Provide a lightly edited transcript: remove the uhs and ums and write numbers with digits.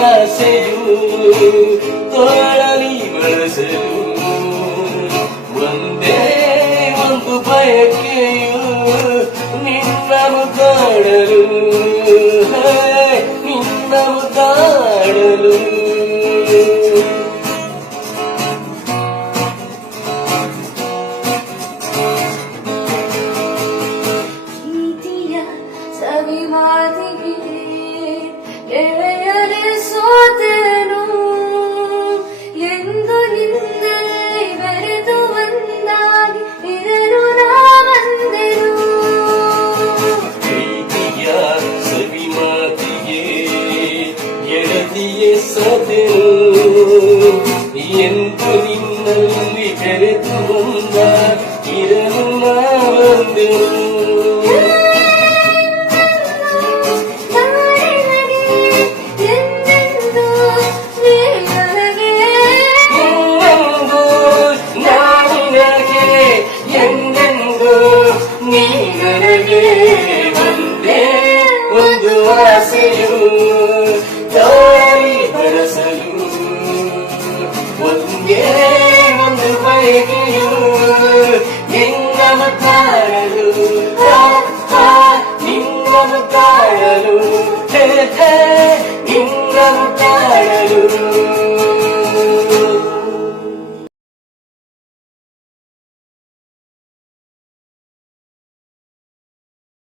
ಆಸೆಯು ತೋಳಲಿ ಬಳಸಲು ಒಂದೇ ಒಂದು ಬಯಕೆಯು ನಿನ್ನನ್ನು ಕಾಣಲು ನಿನ್ನನ್ನು ಕಾಣಲು ಸವಿ ಮಾತಿಗೆ ಎಳೆಯದೆ ಸೋತೆನು ಎಂದು ನಿನ್ನಲ್ಲಿ ಬೆರೆತು ಒಂದಾಗಿ ಇರಲು ನಾ ಬಂದೆನು ಪ್ರೀತಿಯ ಸವಿ ಮಾತಿಗೆ ಎಳೆದಿಯೇ ಸೋತೆನು ಎಂದು ನಿನ್ನಲ್ಲಿ ಬೆರೆತು ಒಂದಾಗಿ ಇರಲು ನಾ ಬಂದೆನು ಒಂದು ಆಸೆಯು ದಾರಿ ಬಳಸಲು ಒಂದೇ ಒಂದು ಬಯಕೆಯು ನಿನ್ನನ್ನು ಕಾಣಲು ನಿನ್ನನ್ನು ಕಾಣಲು ನಿನ್ನನ್ನು ಕಾಣಲು